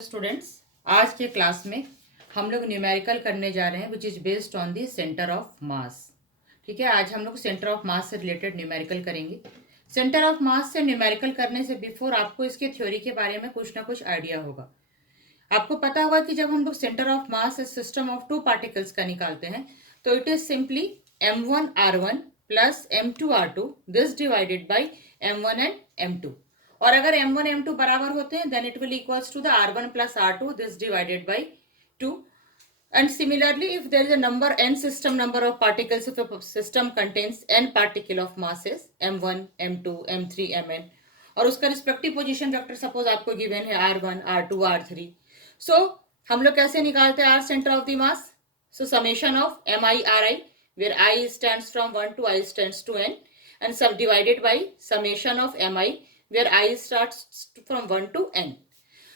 Students, आज के class में हम लोग न्यूमेरिकल करने जा रहे हैं which is based on the centre of मास। ठीक है, आज हम लोग सेंटर ऑफ मास से रिलेटेड न्यूमेरिकल करेंगे। सेंटर ऑफ मास से न्यूमेरिकल करने से बिफोर आपको इसके थ्योरी के बारे में कुछ ना कुछ आइडिया होगा। आपको पता होगा कि जब हम लोग centre of mass system of two particles का निकालते हैं तो it is simply m1r1 plus m2r2 this divided by m1 and m2। और अगर m1 m2 बराबर होते हैं then it will equals to the r1 plus r2 this divided by 2। And similarly, if there is a number n system number of particles, if a system contains n particle of masses m1, m2, m3, mn और उसका respective position vector suppose आपको given है r1, r2, r3। सो हम लोग कैसे निकालते हैं r centre of the mass? So summation of mi ri where i stands from 1 to I stands to n and sub divided by summation of mi where I starts from 1 to n।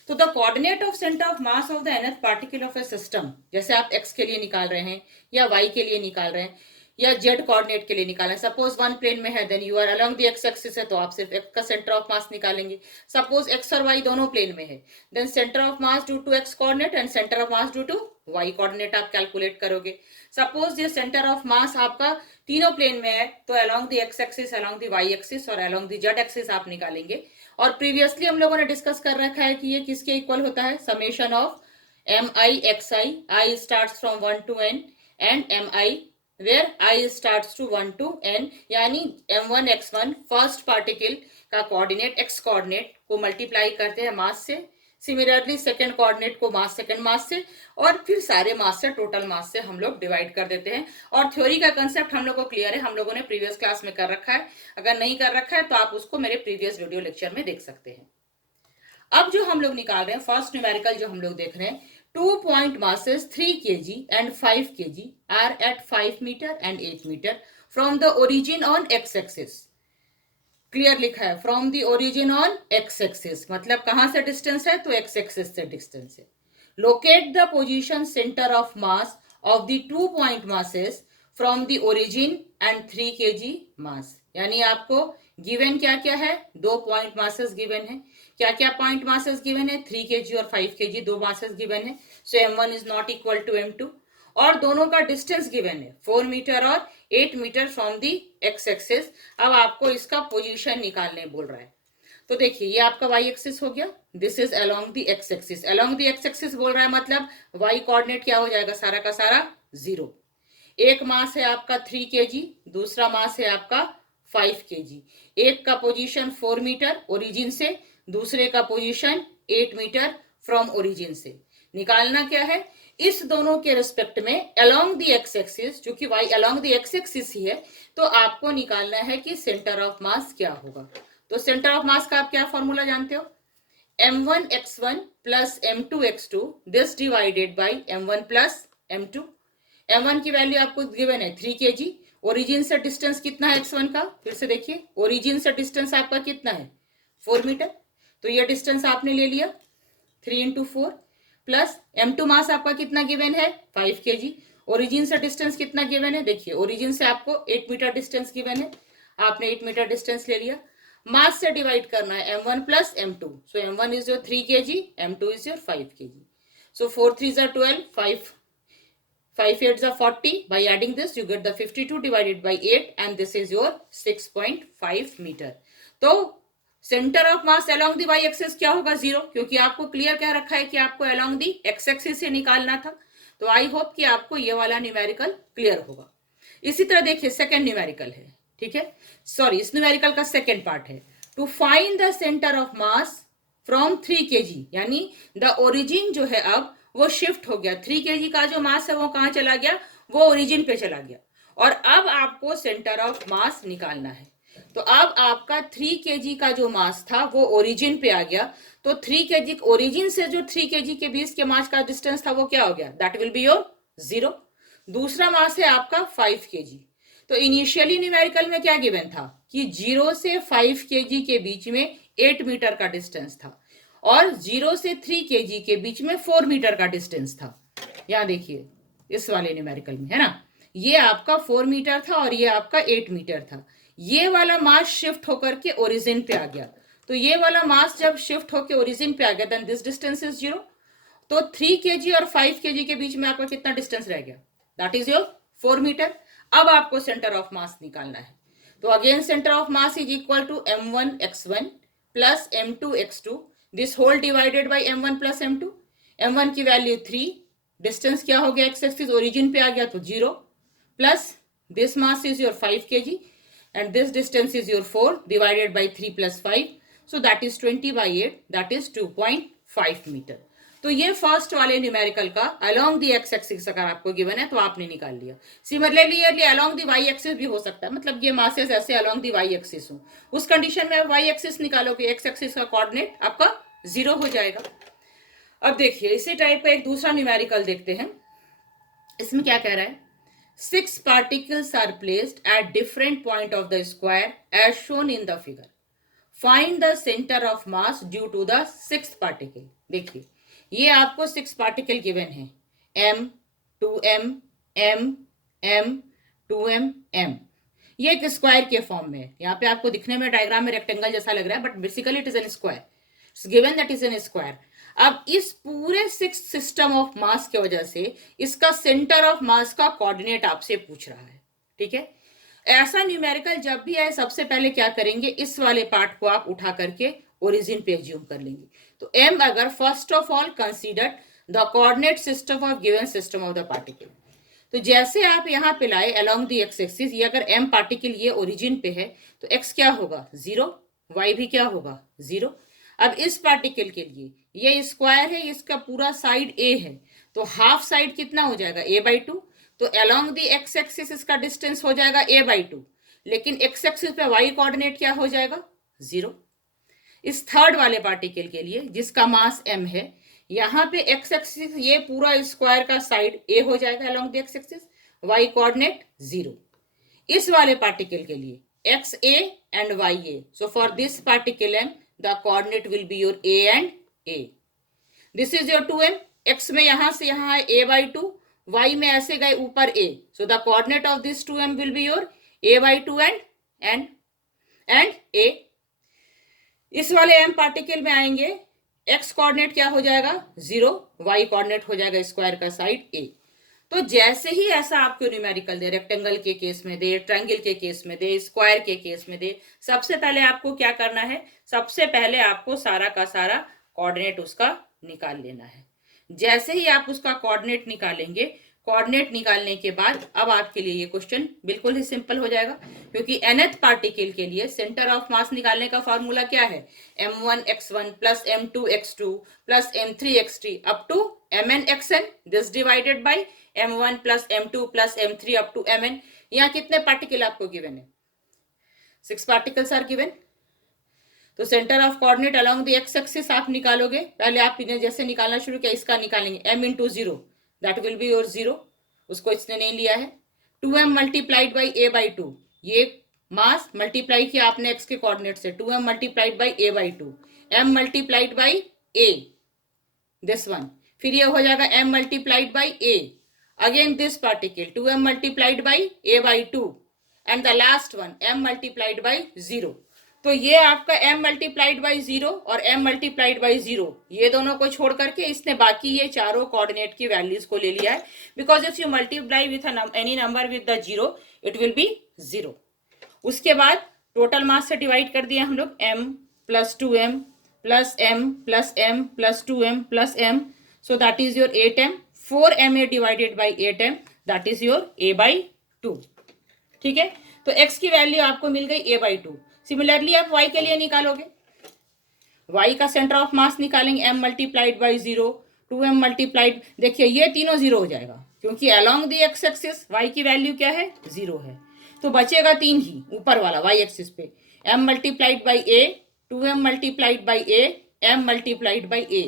तो the coordinate of centre of mass of the nth particle of A system, जैसे आप x के लिए निकाल रहे हैं या y के लिए निकाल रहे हैं या z कोऑर्डिनेट के लिए निकाल रहे हैं। सपोज वन प्लेन में है then you are along the x axis है तो आप सिर्फ x का सेंटर ऑफ मास निकालेंगे। सपोज x और y दोनों प्लेन में है then centre of mass due to x coordinate and centre of mass due to y coordinate आप कैलकुलेट करोगे। सपोज ये सेंटर ऑफ मास आपका तीनों प्लेन में है तो along the x axis, along the y axis और अलोंग द z एक्सिस आप निकालेंगे। और प्रीवियसली हम लोगों ने डिस्कस कर रखा है कि ये किसके इक्वल होता है? Summation of M I X I, I starts from 1 to n and M I where I starts to 1 to n, यानी m1 x1 फर्स्ट पार्टिकल का कोऑर्डिनेट x कोऑर्डिनेट को मल्टीप्लाई करते हैं मास से, सिमिलरली सेकेंड कोऑर्डिनेट को मास second mass से और फिर सारे मास से टोटल मास से हम लोग डिवाइड कर देते हैं। और थ्योरी का कंसेप्ट हम लोग को क्लियर है, हम लोगों ने प्रीवियस क्लास में कर रखा है। अगर नहीं कर रखा है तो आप उसको मेरे प्रीवियस वीडियो लेक्चर में देख सकते हैं। अब जो हम लोग निकाल रहे हैं फर्स्ट न्यूमेरिकल जो हम लोग देख रहे हैं, 2 point masses 3 kg and 5 kg are at 5 meter and 8 meter from the origin on x axis। Clear लिखा है from the origin on x axis, मतलब कहां से डिस्टेंस है? तो एक्स एक्सिस से डिस्टेंस है। Locate the position centre of mass of the 2 point masses from the origin and 3 kg मास। यानी आपको गिवन क्या क्या है? 2 point masses गिवन है। क्या क्या पॉइंट मासेस गिवन है? 3 kg और 5 kg, दो मासेस गिवन है। So m1 is not equal to m2 और दोनों का डिस्टेंस गिवन है 4 मीटर और 8 metre from the X axis. अब आपको इसका पोजीशन निकालने बोल रहा है। तो देखिए ये आपका y एक्सिस हो गया, this is along the x axis. Along the x axis बोल रहा है मतलब y कोऑर्डिनेट क्या हो जाएगा? सारा का सारा 0। एक मास है आपका 3 kg, दूसरा मास है आपका 5 kg। एक का पोजीशन 4 मीटर ओरिजिन से, दूसरे का पोजीशन 8 मीटर फ्रॉम ओरिजिन से। निकालना क्या है? इस दोनों के रिस्पेक्ट में अलोंग द एक्स एक्सिस, जो कि y along the x axis ही है, तो आपको निकालना है कि सेंटर ऑफ मास क्या होगा। तो सेंटर ऑफ मास का आप क्या फॉर्मूला जानते हो? m1 x1 plus m2 x2 this divided by m1 plus m2। m1 की वैल्यू आपको गिवन है 3 kg। ओरिजिन से डिस्टेंस कितना है x1 का? फिर से देखिए ओरिजिन से डिस्टेंस आपका कितना है? 4 मीटर। तो ये डिस्टेंस आपने ले लिया 3 into 4 प्लस m2 मास आपका कितना गिवन है? 5 kg। ओरिजिन से डिस्टेंस कितना गिवन है? देखिए ओरिजिन से आपको 8 मीटर डिस्टेंस गिवन है, आपने 8 मीटर डिस्टेंस ले लिया। मास से डिवाइड करना है m1 plus m2। So m1 is your 3 kg, m2 is your 5 kg। So 4 3 are 12, 5 8 are 40। By adding this you get the 52 divided by 8 and this is your 6.5 मीटर। तो centre of mass along the y axis क्या होगा? 0, क्योंकि आपको clear क्या रखा है कि आपको अलोंग दी एक्स एक्सिस से निकालना था। तो आई होप कि आपको ये वाला न्यूमेरिकल क्लियर होगा। इसी तरह देखिए सेकेंड न्यूमेरिकल है, ठीक है, सॉरी इस न्यूमेरिकल का सेकेंड पार्ट है to find the centre of mass from 3 kg। यानी द ओरिजिन जो है अब वो शिफ्ट हो गया, 3 kg का जो मास है वो कहाँ चला गया? वो ओरिजिन पे चला गया और अब आपको सेंटर ऑफ मास निकालना है। तो अब आपका 3 kg का जो मास था वो ओरिजिन पे आ गया। तो 3 kg ओरिजिन से जो 3 kg के बीच के मास का डिस्टेंस था वो क्या हो गया? That will be your 0। दूसरा मास है आपका 5 kg। तो इनिशियली न्यूमेरिकल में क्या गिवन था कि 0 से 5 kg के बीच में 8 मीटर का डिस्टेंस था और 0 से 3 kg के बीच में 4 मीटर का डिस्टेंस था। यहाँ देखिए इस वाले न्यूमेरिकल में है ना, ये आपका 4 मीटर था और ये आपका 8 मीटर था। ये वाला मास शिफ्ट होकर के ओरिजिन पे आ गया। तो ये वाला मास जब शिफ्ट होकर ओरिजिन पे आ गया देन दिस डिस्टेंस इज 0। तो 3 kg और 5 kg के बीच में आपका कितना डिस्टेंस रह गया? That is your 4 metre. अब आपको सेंटर ऑफ मास निकालना है। तो again centre of mass is equal to m1x1 plus m2x2 this whole divided by m1 plus m2। m1 की वैल्यू 3, डिस्टेंस क्या हो गया एक्स एक्सिस ओरिजिन पे आ गया तो 0, plus this mass is your 5 kg and this distance is your 4 divided by 3 plus 5, so that is 20/8, that is 2.5 metre. तो ये first वाले न्यूमेरिकल का अलोंग द एक्स एक्सिस अगर आपको गिवन है तो आपने निकाल लिया। Similarly along the Y axis भी हो सकता है, मतलब ये मासेस ऐसे अलोंग द वाई एक्सिस हो, उस कंडीशन में आप वाई एक्सिस निकालोगे, एक्स एक्सिस का कोऑर्डिनेट आपका 0 हो जाएगा। अब देखिए इसी टाइप का एक दूसरा न्यूमेरिकल देखते हैं। इसमें क्या कह रहा है? 6 particles are placed at different point of the square as shown in the figure. Find the center of mass due to the 6th particle. देखिए ये आपको 6 पार्टिकल गिवन है, m, 2m, m, m, 2m, m। ये एक square के form में है। यहाँ पे आपको दिखने में डायग्राम में रेक्टेंगल जैसा लग रहा है, but basically it is an square. It's given that is an square. अब इस पूरे 6 सिस्टम ऑफ मास की वजह से इसका सेंटर ऑफ मास का कोऑर्डिनेट आपसे पूछ रहा है, ठीक है। ऐसा न्यूमेरिकल जब भी आए सबसे पहले क्या करेंगे, इस वाले पार्ट को आप उठा करके ओरिजिन पे एज्यूम कर लेंगे। तो m अगर first of all consider the coordinate system of given system of the particle. तो जैसे आप यहाँ पे लाए अलोंग द एक्स एक्सिस, ये अगर m पार्टिकल ये ओरिजिन पे है तो x क्या होगा 0, y भी क्या होगा 0। अब इस पार्टिकल के लिए ये स्क्वायर है, इसका पूरा साइड a है, तो हाफ साइड कितना हो जाएगा a/2। तो अलोंग द एक्स एक्सिस इसका डिस्टेंस हो जाएगा a/2, लेकिन एक्स एक्सिस पे y कोऑर्डिनेट क्या हो जाएगा 0। इस थर्ड वाले पार्टिकल के लिए जिसका मास m है, यहाँ पे एक्स एक्सिस ये पूरा स्क्वायर का साइड a हो जाएगा along the x axis, y coordinate 0। इस वाले पार्टिकल के लिए x a and y a, so for this particle m the coordinate will be your a and a. This is your 2m. x में यहां से यहां है a/2, y में ऐसे गए ऊपर a, so the coordinate of this 2m will be your a/2 and a। इस वाले m पार्टिकल में आएंगे, x कोऑर्डिनेट क्या हो जाएगा 0, y कोऑर्डिनेट हो जाएगा स्क्वायर का साइड a। तो जैसे ही ऐसा आपको न्यूमेरिकल दे, रेक्टेंगल के केस में दे, ट्रायंगल के केस में दे, स्क्वायर के केस में दे, सबसे पहले आपको क्या करना है, सबसे पहले आपको सारा का सारा कोऑर्डिनेट उसका निकाल लेना है। जैसे ही आप उसका कोऑर्डिनेट निकालेंगे, कोऑर्डिनेट निकालने के बाद अब आपके लिए ये क्वेश्चन बिल्कुल ही सिंपल हो जाएगा, क्योंकि nth पार्टिकल के लिए सेंटर ऑफ मास निकालने का फॉर्मूला क्या है, m1x1 plus m2x2 plus m3x3 up to mn(xn), this divided by m1 plus m2 plus m3 up to mn। यहाँ कितने पार्टिकल आपको गिवन है, 6 पार्टिकल्स आर गिवन। तो centre of coordinate along the x axis आप निकालोगे, पहले आप इन्हें जैसे निकालना शुरू किया, इसका निकालेंगे m into 0, that will be your 0, उसको इसने नहीं लिया है। 2m मल्टीप्लाइड बाई a/2, ये मास मल्टीप्लाई किया आपने x के कोऑर्डिनेट से, 2m multiplied by a/2, m multiplied by a, this one, फिर ये हो जाएगा m multiplied by a, again this particle 2m multiplied by a/2 and the last one m multiplied by 0। तो ये आपका m मल्टीप्लाइड बाई 0 और m multiplied by 0, ये दोनों को छोड़ करके इसने बाकी ये चारों कोऑर्डिनेट की वैल्यूज को ले लिया है, because if you multiply with any number with the 0 it will be 0। उसके बाद टोटल मास से डिवाइड कर दिया हम लोग, m plus 2m plus m plus m plus 2m plus m, so that is your 8m, 4ma divided by 8m, that is your a/2। ठीक है, तो x की वैल्यू आपको मिल गई a/2। सिमिलरली आप y के लिए निकालोगे, y का सेंटर ऑफ मास निकालेंगे, m multiplied by 0, 2m multiplied, देखिए ये तीनों 0 हो जाएगा, क्योंकि along the x axis y की वैल्यू क्या है 0 है, तो बचेगा 3 ही ऊपर वाला y एक्सिस पे, m multiplied by a, 2m multiplied by a, m multiplied by a,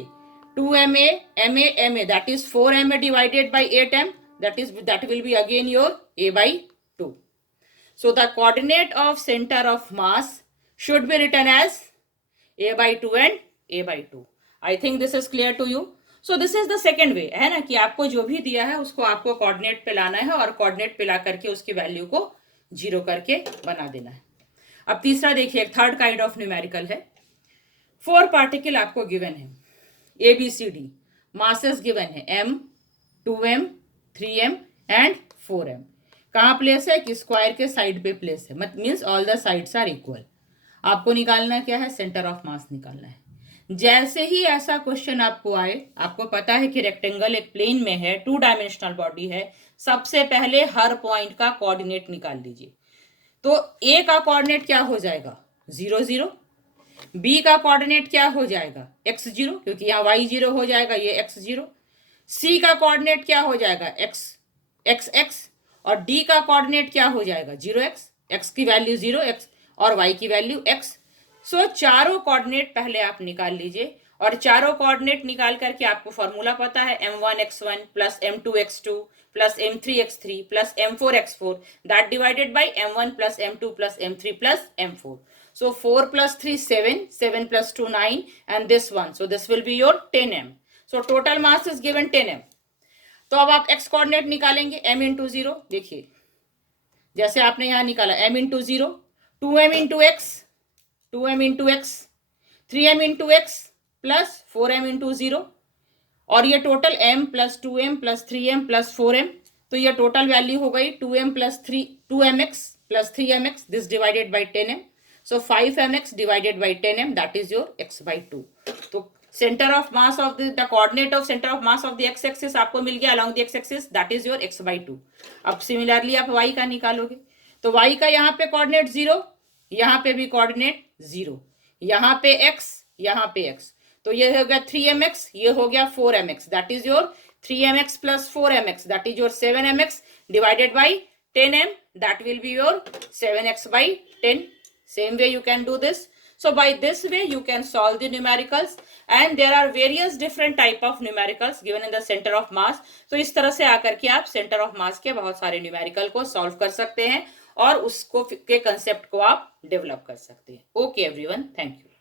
2ma ma that is 4ma divided by 8m, that will be again your a/2. So the coordinate of center of mass should be written as a/2 and a/2. I think this is clear to you. So this is the second way, है ना, कि आपको जो भी दिया है उसको आपको कोऑर्डिनेट पे लाना है और कोऑर्डिनेट पे ला करके उसकी वैल्यू को 0 करके बना देना है। अब तीसरा देखिए, एक थर्ड काइंड ऑफ न्यूमेरिकल है। 4 पार्टिकल आपको गिवन है, ABCD, मासेस गिवन है m, 2m, 3m and 4m। कहाँ प्लेस है कि स्क्वायर के साइड पे प्लेस है, means all the sides are equal. आपको निकालना क्या है, सेंटर ऑफ मास निकालना है। जैसे ही ऐसा क्वेश्चन आपको आए, आपको पता है कि रेक्टेंगल एक प्लेन में है, 2 डायमेंशनल बॉडी है, सबसे पहले हर पॉइंट का कोऑर्डिनेट निकाल लीजिए। तो ए का कोऑर्डिनेट क्या हो जाएगा, 0 0। बी का कोऑर्डिनेट क्या हो जाएगा, x 0, क्योंकि यहाँ y 0 हो जाएगा, ये x 0। सी का कोऑर्डिनेट क्या हो जाएगा, x x। और डी का कोऑर्डिनेट क्या हो जाएगा, 0x, x की वैल्यू 0x और y की वैल्यू x। सो चारों कोऑर्डिनेट पहले आप निकाल लीजिए, और चारों कोऑर्डिनेट निकाल करके आपको फॉर्मूला पता है, m1x1 plus m2x2 plus m3x3 plus m4x4 that divided by m1 plus m2 plus m3 plus m4। So 4 plus 3 7, 7 plus 2 9 and this one. So this will be your 10m. So total mass is given 10m. तो अब आप x coordinate निकालेंगे, m into 0। देखिए जैसे आपने यहां निकाला m into 0, 2m into x, 2m into x, 3m into x plus 4m into 0, और ये total m plus 2m plus 3m plus 4m। तो ये टोटल वैल्यू हो गई 2m plus 2mx plus 3mx, this divided by 10m। So 5mx divided by 10m, that is your x by 2. तो center of mass of the coordinate of center of mass of the x axis आपको मिल गया along the x axis, that is your x by 2. अब similarly आप y का निकालोगे, तो y का यहाँ पे कोऑर्डिनेट 0, यहाँ पे भी कोऑर्डिनेट 0, यहाँ पे x, यहाँ पे x। तो ये हो गया 3mx, ये हो गया 4mx, that is your 3mx plus 4mx, that is your 7mx divided by 10m, that will be your 7x by 10. Same way you can do this. So by this way you can solve the numericals, and there are various different type of numericals given in the center of mass. तो इस तरह से आकर के आप center of mass के बहुत सारे numerical को solve कर सकते हैं और उसको के concept को आप develop कर सकते हैं। Okay everyone, thank you.